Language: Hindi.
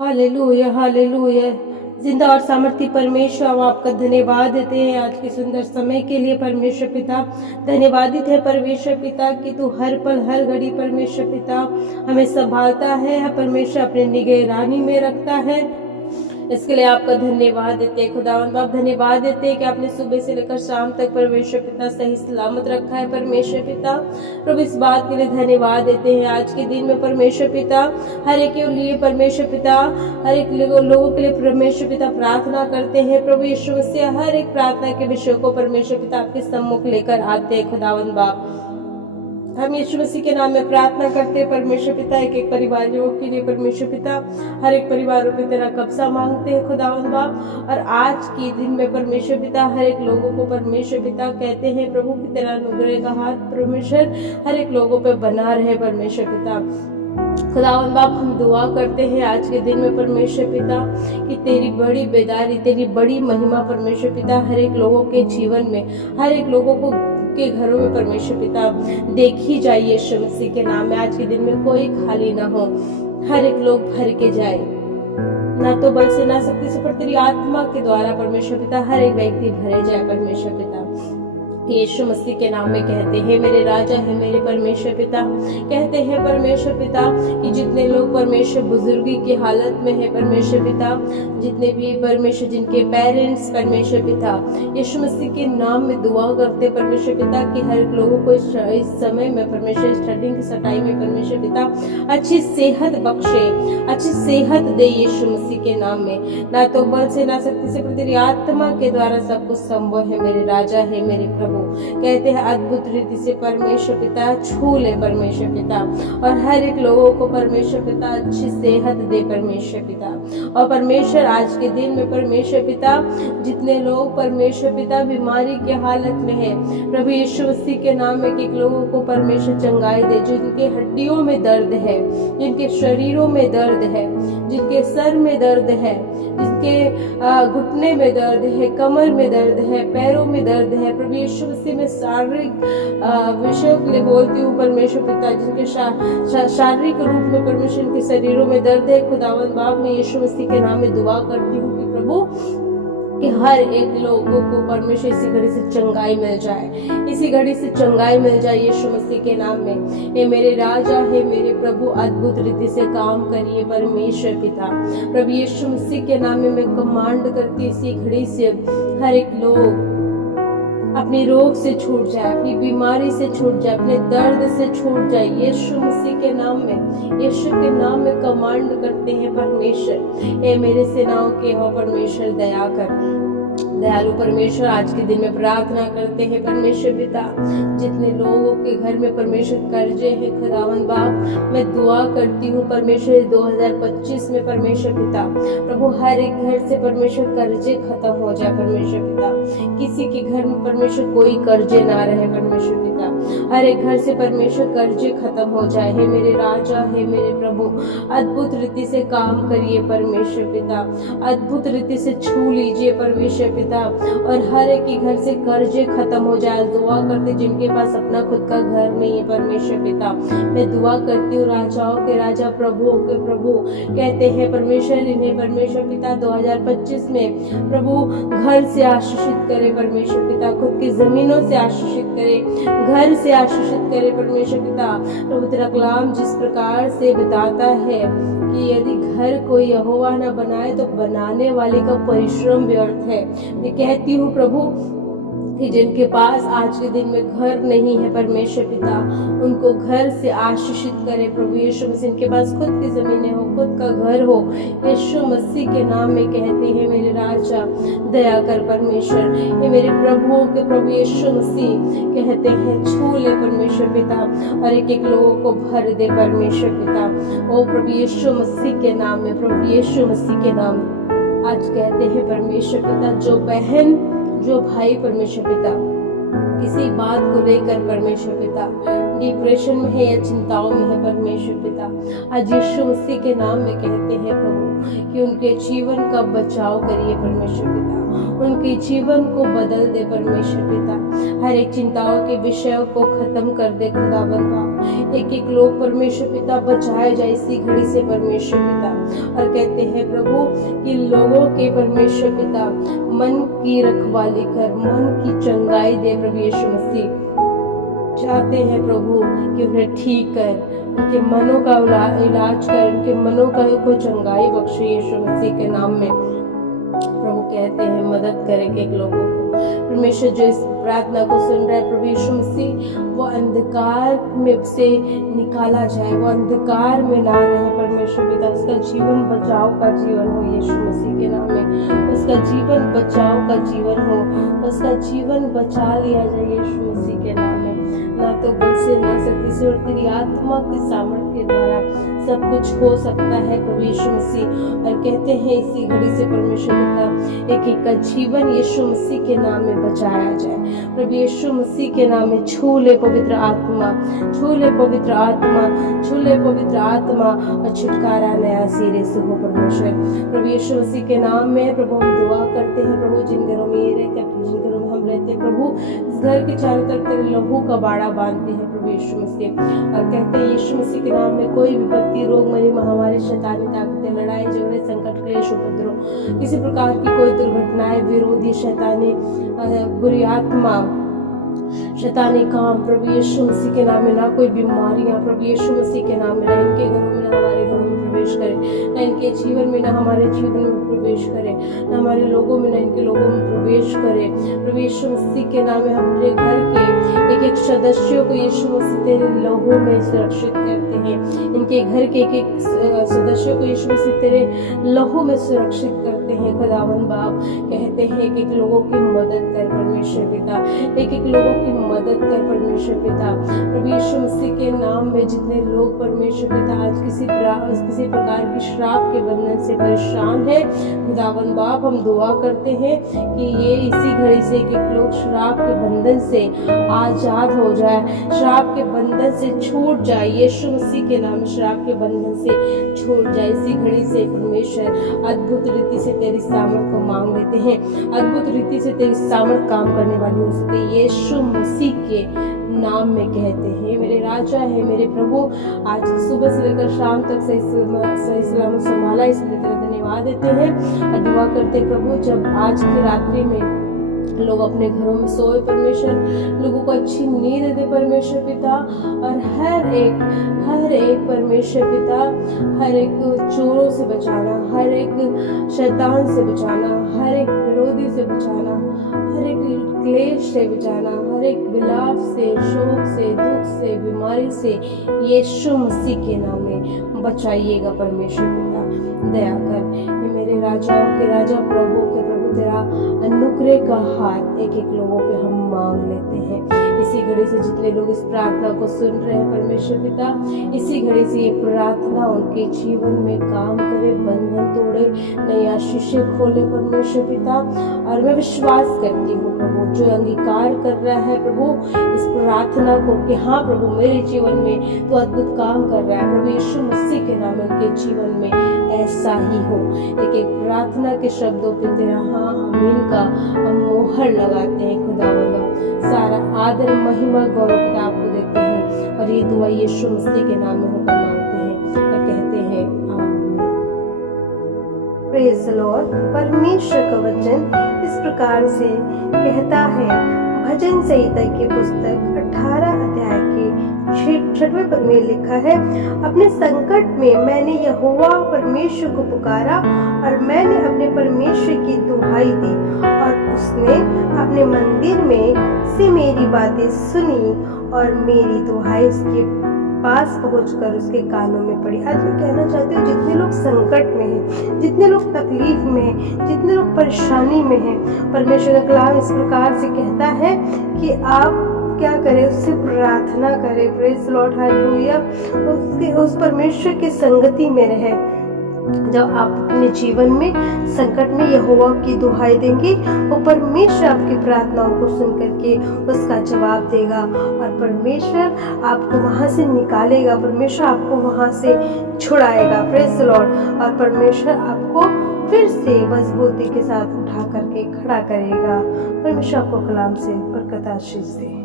Hallelujah hallelujah. जिंदा और सामर्थी परमेश्वर, हम आपका धन्यवाद देते हैं आज के सुंदर समय के लिए। परमेश्वर पिता, धन्यवादित है परमेश्वर पिता कि तू हर पल हर घड़ी परमेश्वर पिता हमें संभालता है, परमेश्वर अपने निगरानी में रखता है। इसके लिए आपका धन्यवाद देते हैं खुदावंद बाप। धन्यवाद देते हैं कि आपने सुबह से लेकर शाम तक परमेश्वर पिता सही सलामत रखा है परमेश्वर पिता। प्रभु इस बात के लिए धन्यवाद देते हैं आज के दिन में परमेश्वर पिता हर एक के लिए परमेश्वर पिता हर एक लोगों के लिए परमेश्वर पिता प्रार्थना करते हैं। प्रभु यीशु मसीह हर एक प्रार्थना के विषय को परमेश्वर पिता आपके सम्मुख लेकर आते हैं खुदावंद बाप। हम यीशु मसीह के नाम में प्रार्थना करते हैं परमेश्वर पिता, एक एक परिवारों के लिए परमेश्वर पिता हर एक परिवारों पे तेरा कब्जा मांगते हैं खुदावंद बाप। और आज के दिन में परमेश्वर पिता हर एक लोगों को परमेश्वर पिता कहते हैं प्रभु कि तेरा अनुग्रह का हाथ परमेश्वर हर एक लोगों पे बना रहे परमेश्वर पिता। खुदावंद बाप, हम दुआ करते हैं आज के दिन में परमेश्वर पिता कि तेरी बड़ी बेदारी, तेरी बड़ी महिमा परमेश्वर पिता हर एक लोगों के जीवन में, हर एक लोगों को के घरों में परमेश्वर पिता देखी जाए यीशु मसीह के नाम में। आज के दिन में कोई खाली ना हो, हर एक लोग भर के जाए, ना तो बल से ना शक्ति से पर तेरी आत्मा के द्वारा परमेश्वर पिता हर एक व्यक्ति भरे जाए परमेश्वर पिता। यीशु मसीह के नाम में कहते हैं मेरे राजा है मेरे परमेश्वर पिता। कहते हैं परमेश्वर पिता कि जितने लोग परमेश्वर बुजुर्गी की हालत में है परमेश्वर पिता, जितने भी परमेश्वर जिनके पेरेंट्स परमेश्वर पिता यीशु मसीह के नाम में दुआ करते परमेश्वर पिता कि हर लोगों को इस समय में परमेश्वर स्टडी की सटाई में परमेश्वर पिता अच्छी सेहत बख्शे, अच्छी सेहत दे यीशु मसीह के नाम में। ना तो बल से ना शक्ति से पर तेरी आत्मा के द्वारा सब कुछ संभव है मेरे राजा है मेरे प्रभु। कहते हैं अद्भुत रीति से परमेश्वर पिता छू ले परमेश्वर पिता, और हर एक लोगों को परमेश्वर पिता अच्छी सेहत दे परमेश्वर पिता। और परमेश्वर आज के दिन में परमेश्वर पिता जितने लोग परमेश्वर पिता बीमारी के हालत में है प्रभु यीशु मसीह के नाम में कि लोगों को परमेश्वर चंगाई दे, जिनके हड्डियों में दर्द है, जिनके शरीरों में दर्द है, जिनके सर में दर्द है, जिनके घुटने में दर्द है, कमर में दर्द है, पैरों में दर्द है, प्रभु यीशु मसीह में शारीरिक विषयों के लिए बोलती हूँ परमेश्वर पिता, जिनके शारीरिक रूप में परमेश्वर के शरीरों में दर्द है खुदावंद बाप, मैं यीशु मसीह के नाम में दुआ करती हूँ कि प्रभु कि हर एक लोगों को परमेश्वर इसी घड़ी से चंगाई मिल जाए, इसी घड़ी से चंगाई मिल जाए यीशु मसीह के नाम में। ये मेरे राजा है मेरे प्रभु, अद्भुत रीति से काम करिए परमेश्वर पिता। प्रभु यीशु मसीह के नाम में मैं कमांड करती इसी घड़ी से हर एक लोग अपने रोग से छूट जाए, अपनी बीमारी से छूट जाए, अपने दर्द से छूट जाए यीशु मसीह के नाम में। यीशु के नाम में कमांड करते हैं परमेश्वर, ए मेरे सेनाओं के हो परमेश्वर दया कर। दयालु परमेश्वर आज के दिन में प्रार्थना करते हैं परमेश्वर पिता, जितने लोगों के घर में परमेश्वर कर्जे हैं खुदावंद बाप, मैं दुआ करती हूँ परमेश्वर 2025 में परमेश्वर पिता प्रभु हर एक घर से परमेश्वर कर्जे खत्म हो जाए परमेश्वर पिता। किसी के घर में परमेश्वर कोई कर्जे ना रहे परमेश्वर पिता, हर एक घर से परमेश्वर कर्जे खत्म हो जाए। हे मेरे राजा है मेरे प्रभु, अद्भुत रीति से काम करिए परमेश्वर पिता, अद्भुत रीति से छू लीजिए परमेश्वर पिता, और हर एक के घर से कर्जे खत्म हो जाए। दुआ करते जिनके पास अपना खुद का घर नहीं है परमेश्वर पिता, मैं दुआ करती हूँ राजाओं के राजा प्रभुओं के प्रभु कहते हैं परमेश्वर, इन्हें परमेश्वर पिता 2025 में प्रभु घर से आशीषित करे परमेश्वर पिता, खुद की जमीनों से आशीषित करे, घर से आशीषित करे परमेश्वर पिता। प्रभु तेरा कलाम जिस प्रकार से बताता है कि यदि घर कोई यहोवा न बनाए तो बनाने वाले का परिश्रम व्यर्थ है। मैं कहती हूँ प्रभु कि जिनके पास आज के दिन में घर नहीं है परमेश्वर पिता, उनको घर से आशीषित करे प्रभु यीशु मसीह। इनके पास खुद की जमीनें हो, खुद का घर हो, यीशु मसीह के नाम में कहते हैं मेरे राजा दया कर परमेश्वर। ये मेरे प्रभुओं के प्रभु यीशु मसीह कहते हैं छू ले परमेश्वर पिता, और एक एक लोगों को भर दे परमेश्वर पिता। ओ प्रभु यीशु मसीह के नाम में, प्रभु यीशु मसीह के नाम में आज कहते हैं परमेश्वर पिता, जो बहन जो भाई परमेश्वर पिता किसी बात को लेकर परमेश्वर पिता डिप्रेशन में है या चिंताओं में है परमेश्वर पिता, आज यीशु मसीह के नाम में कहते हैं प्रभु कि उनके जीवन का बचाव करिए परमेश्वर पिता, उनके जीवन को बदल दे परमेश्वर पिता, हर एक चिंताओं के विषयों को खत्म कर दे खुदावंद बाप। एक एक लोग परमेश्वर पिता बचाए जाए इसी घड़ी से परमेश्वर पिता, और कहते हैं कि लोगों के परमेश्वर पिता मन की रखवाली कर, मन की चंगाई दे। प्रभु यीशु मसीह चाहते हैं प्रभु कि उन्हें ठीक कर, उनके मनों का इलाज कर, उनके मनों को चंगाई बख्शे यीशु मसीह के नाम में। प्रभु कहते हैं मदद करेंगे लोगों को। परमेश्वर जो इस प्रार्थना को सुन रहा है प्रभु यीशु मसीह, वो अंधकार में से निकाला जाए, वो अंधकार में ना रहे परमेश्वर पिता। उसका जीवन बचाव का जीवन हो यीशु मसीह के नाम में, उसका जीवन बचाव का जीवन हो, उसका जीवन बचा लिया जाए यीशु मसीह के नाम में। ना तो बल से ना शक्ति से, और तेरी आत्मा की सामर्थ्य के द्वारा सब कुछ हो सकता है प्रभु यीशु मसीह। और कहते हैं इसी घड़ी से परमेश्वर पिता एक एक का जीवन यीशु मसीह के नाम में बचाया जाए। प्रभु यीशु मसीह के नाम में छू ले पवित्र आत्मा, छू ले पवित्र आत्मा, छू ले पवित्र आत्मा, और छुटकारा नया सिरे से हो परमेश्वर। प्रभु यीशु मसीह के नाम में प्रभु हम दुआ करते हैं प्रभु, जिन घरों में ये रहते हैं, जिन घरों में हम रहते हैं प्रभु, इस घर के चारों तरफ तेरे लहू का बाड़ा बांधते हैं प्रभु यीशु मसीह। और कहते हैं यीशु मसीह के नाम में कोई विपत्ति, रोग, मरी, महामारी, शैतानी ताकतें, लड़ाई झगड़े, संकट, क्लेश, उपद्रव, किसी प्रकार की कोई दुर्घटनाएं, विरोधी, शैतानी, बुरी आत्मा, शैतानी काम प्रभु यीशु मसीह के नाम में, ना कोई बीमारियां प्रभु यीशु मसीह के नाम में, ना इनके घरों में, ना हमारे घरों में प्रवेश करे, ना इनके जीवन में, ना हमारे जीवन में प्रवेश करे, ना हमारे लोगों में, ना इनके लोगों में प्रवेश करे। प्रभु यीशु मसीह के नाम में हम अपने घर के एक एक सदस्यों को यीशु मसीह तेरे लहू में सुरक्षित करते हैं। इनके घर के एक एक सदस्यों को यीशु मसीह तेरे लहू में सुरक्षित करते हैं। खुदावंद बाप कहते हैं एक एक लोगों की मदद कर परमेश्वर पिता, एक एक लोगों की मदद कर परमेश्वर पिता। प्रभु यीशु मसीह के नाम में जितने लोग परमेश्वर पिता आज किसी प्रकार की श्राप के बंधन से परेशान है, खुदावंद बाप हम दुआ करते हैं कि ये इसी घड़ी से एक एक लोग श्राप के बंधन से आजाद हो जाए, श्राप के बंधन से छूट जाए यीशु मसीह के नाम, श्राप के बंधन से छूट जाए इसी घड़ी से परमेश्वर। अद्भुत रीति से तेरी सामर्थ को मांग लेते हैं, अद्भुत रीति से तेरी सामर्थ काम करने वाली हो सके यीशु मसीह के नाम में कहते हैं। मेरे राजा है, मेरे प्रभु, आज सुबह से लेकर शाम तक सही सलामत संभाला, इसलिए तेरा धन्यवाद देते हैं और दुआ करते प्रभु जब आज की रात्रि में लोग अपने घरों में सोए परमेश्वर, लोगों को अच्छी नींद दे परमेश्वर पिता, और हर एक परमेश्वर पिता, हर एक चोरों से बचाना, हर एक शैतान से बचाना, हर एक विरोधी से बचाना, हर एक क्लेश से बचाना, हर एक विलाप से, शोक से, दुख से, बीमारी से यीशु मसीह के नाम में बचाइएगा परमेश्वर पिता। दया कर ये मेरे राजाओं के राजा, प्रभु के प्रभु, तेरा अनुग्रह का हाथ एक एक लोगों पे हम मांग लेते हैं। इसी घड़ी से जितने लोग इस प्रार्थना को सुन रहे हैं परमेश्वर पिता, इसी घड़ी से ये प्रार्थना उनके जीवन में काम करे, बंधन तोड़े, नई आशीषें खोले परमेश्वर पिता। और मैं विश्वास करती हूँ प्रभु जो अंगीकार कर रहा है प्रभु इस प्रार्थना को कि हाँ प्रभु मेरे जीवन में तो अद्भुत काम कर रहा है, प्रभु यीशु मसीह के नाम उनके जीवन में ऐसा ही हो। एक एक प्रार्थना के शब्दों पे तेरा हाँ आमीन का हम मोहर लगाते हैं खुदावंद। सारा आदर महिमा गौरव पिता आपको देते हैं और ये दुआ यीशु मसीह के नाम में होकर मांगते हैं और कहते हैं आमीन। Praise the Lord. परमेश्वर का वचन इस प्रकार से कहता है, भजन संहिता की पुस्तक 18 अध्याय के 6वें पद में लिखा है, अपने संकट में मैंने यहोवा परमेश्वर को पुकारा और मैंने अपने परमेश्वर की दुहाई दी और उसने अपने मंदिर में से मेरी बातें सुनी और मेरी दुहाई उसके पास पहुंचकर उसके कानों में पड़ी। आज मैं कहना चाहती हूँ जितने लोग संकट में हैं, जितने लोग तकलीफ में हैं, जितने लोग परेशानी में हैं, परमेश्वर का कलाम इस प्रकार से कहता है कि आप क्या करें, उससे प्रार्थना करें। Praise Lord, hallelujah. उस परमेश्वर की संगति में रहे। जब आप अपने जीवन में संकट में यहोवा की दुहाई देंगे, वो परमेश्वर आपकी प्रार्थनाओं को सुन करके उसका जवाब देगा और परमेश्वर आपको वहां से निकालेगा, परमेश्वर आपको वहां से छुड़ाएगा। Praise Lord. और परमेश्वर आपको फिर से मजबूती के साथ उठा करके खड़ा करेगा। परमेश्वर आपको कलाम से बरकत आशीष दे।